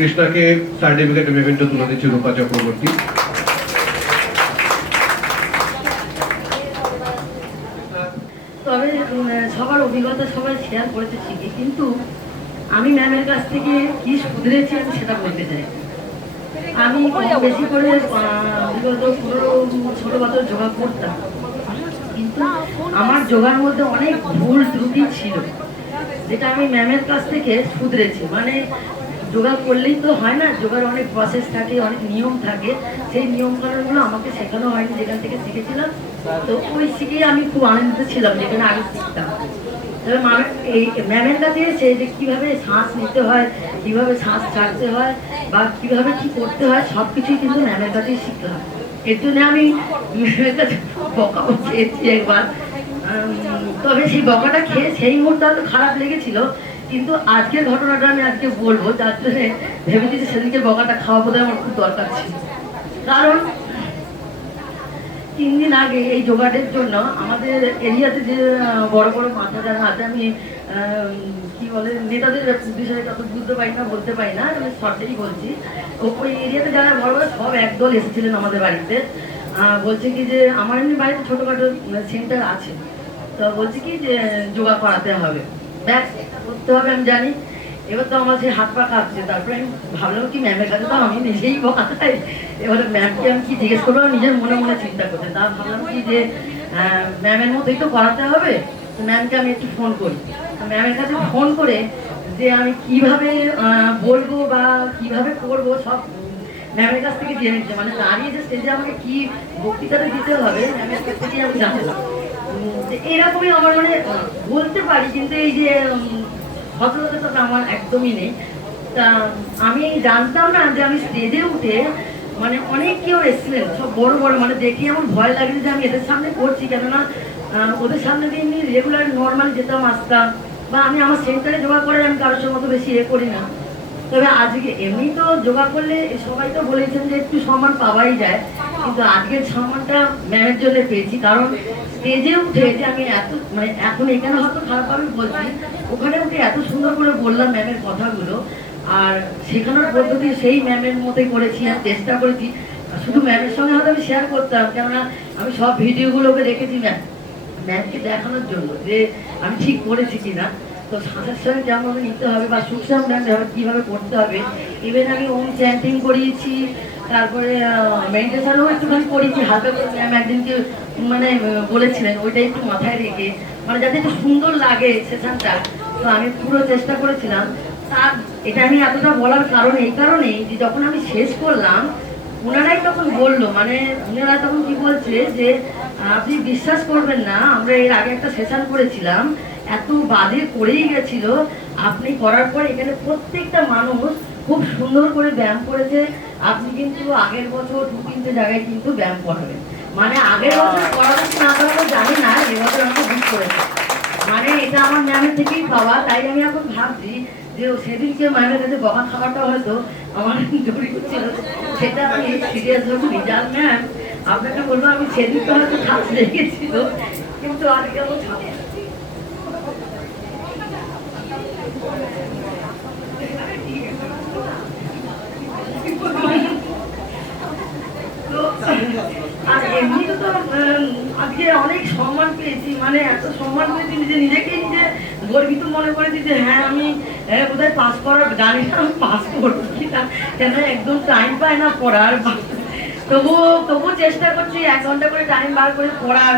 কৃষ্ণাকে certificate memento তুলে দিচ্ছে রূপা চক্রবর্তী। তবে সবার অভিজ্ঞতা সবাই শেয়ার করতে শিখি, কিন্তু আমি ম্যামের কাছ থেকে কি শুধরেছি আমি সেটা বলতে চাই। আমি বেশি করে বিগত 15-16 বছর যোগা করতাম, কিন্তু আমার যোগার মধ্যে অনেক ভুল ত্রুটি ছিল, যেটা আমি ম্যামের কাছ থেকে শুধরেছি। মানে যোগা করলেই তো হয় না, যোগার অনেক প্রসেস থাকে, অনেক নিয়ম থাকে, সেই নিয়মকানুনগুলো আমাকে শেখানো হয়নি যেখান থেকে শিখেছিলাম। তো ওই শিখেই আমি খুব আনন্দিত ছিলাম যেখানে আগে শিখতাম। তবে এই ম্যামের কাছে এসে যে কীভাবে শ্বাস নিতে হয়, কীভাবে শ্বাস ছাড়তে হয়, বা কীভাবে কী করতে হয়, সব কিছুই কিন্তু ম্যামের কাছেই শিখলাম। এর জন্য আমি ম্যামের কাছে বকাও খেয়েছি একবার। তবে সেই বকাটা খেয়ে সেই মুহূর্তে হয়তো খারাপ লেগেছিল, কিন্তু আজকের ঘটনাটা আমি আজকে বলবো, যার জন্য ভেবেছি যে সেদিকে বকাটা খাওয়া বোধহয় আমার খুব দরকার ছিল। কারণ 3 দিন আগে এই যোগাটের জন্য আমাদের এরিয়াতে যে বড় বড় মাথা যারা আছে, আমি কি বলে নেতাদের বিষয়ে তত বুঝতে পারি না, বলতে পারি না, আমি শর্টেই বলছি। ওই এরিয়াতে যারা বড় বড় সব একদল এসেছিলেন আমাদের বাড়িতে। বলছে কি যে আমার এমনি বাড়িতে ছোটোখাটো সেন্টার আছে, তো বলছে কি যে যোগা করাতে হবে, ব্যাস করতে হবে আমি জানি। এবার তো আমার সেই হাত পা কাঁপছে। তারপরে আমি ভাবলাম কি ম্যামের কাছে তো আমি নিজেই বকা খাই, এবারে ম্যামকে আমি কি জিজ্ঞেস করবো, নিজের মনে মনে চিন্তা করতে। তা ভাবলাম কি যে ম্যামের মতোই তো করাতে হবে, তো ম্যামকে আমি একটু ফোন করি। ম্যামের কাছে ফোন করে যে আমি কিভাবে বলবো বা কিভাবে করবো সব ম্যামের কাছ থেকে জেনে নিচ্ছে। মানে দাঁড়িয়ে যে স্টেজে আমাকে কি বক্তৃতাটা দিতে হবে ম্যামের কাছ থেকেই আমি জানলাম। এরকমই আমার মানে বলতে পারি, কিন্তু এই যে সচেতনতা আমার একদমই নেই। তা আমি জানতাম না যে আমি স্টেজে উঠে মানে অনেক কেউ এসেছিলেন, সব বড় বড়, মানে দেখি আমার ভয় লাগছে যে আমি এদের সামনে করছি, কেননা ওদের সামনে দিয়ে এমনি রেগুলার নর্মাল যেতাম আসতাম, বা আমি আমার সেন্টারে যোগা করে আমি কারোর সঙ্গে মতো বেশি করি না। তবে আজকে এমনি তো যোগা করলে সবাই তো বলেছেন যে একটু সম্মান পাওয়াই যায়, কিন্তু আজকের সম্মানটা ম্যামের জন্য পেয়েছি। কারণ স্টেজে উঠে যে আমি এত মানে এখন এখানে হয়তো খারাপভাবে বলছি, ওখানে উঠে এত সুন্দর করে বললাম ম্যামের কথাগুলো, আর শেখানোর পদ্ধতি সেই ম্যামের মতোই করেছি, আর চেষ্টা করেছি। শুধু ম্যামের সঙ্গে হয়তো আমি শেয়ার করতাম, কেননা আমি সব ভিডিওগুলোকে রেখেছি ম্যামকে দেখানোর জন্য যে আমি ঠিক করেছি কিনা। তো শ্বাসের সঙ্গে কেমনভাবে নিতে হবে বা সুখসাম কীভাবে করতে হবে, ইভেন আমি ওম চ্যান্টিং করিয়েছি, তারপরে মেডিটেশনও একটুখানি করিয়েছি হালকা করে। ম্যাম একদিনকে মানে বলেছিলেন ওইটাই একটু মাথায় রেখে, মানে যাতে একটু সুন্দর লাগে সেশনটা। তো আমি পুরো চেষ্টা করেছিলাম। তার এটা আমি এতটা বলার কারণ এই কারণেই যে যখন আমি শেষ করলাম, ওনারাই তখন বললো, মানে ওনারা তখন কি বলছে যে আপনি বিশ্বাস করবেন না, আমরা এর আগে একটা সেশন করেছিলাম, এত বাজে করেই গেছিল, আপনি করার পর এখানে প্রত্যেকটা মানুষ খুব সুন্দর করে ব্যায়াম করেছে। আপনি কিন্তু আগের বছর 2-3টে জায়গায় কিন্তু ব্যায়াম করাবেন, মানে আগের বছর করাবেন না করাবো জানি না, এবছর আমাকে বুক করেছে। মানে এটা আমার ম্যামের থেকেই পাওয়া। তাই আমি এখন ভাবছি যে সেদিনকে ম্যামের কাছে বকা খাওয়াটা হয়তো আমার জড়িত ছিল, সেটা আমি সিরিয়াস ভাবে রিজাল্ট ম্যাম আপনাকে বলবো, আমি সেদিন তো হয়তো খাস লেগেছিল, কিন্তু আজকে আমার আর এমনিতে তো আজকে অনেক সম্মান পেয়েছি, মানে এত সম্মান পেয়েছি যে নিজেকেই নিজে গর্বিত মনে করেছি যে হ্যাঁ আমি বোধহয় পাস করার, জানি না আমি পাস করবো কিনা, কেন একদম টাইম পায় না পড়ার। তবুও চেষ্টা করছি 1 ঘন্টা করে টাইম বার করে পড়ার।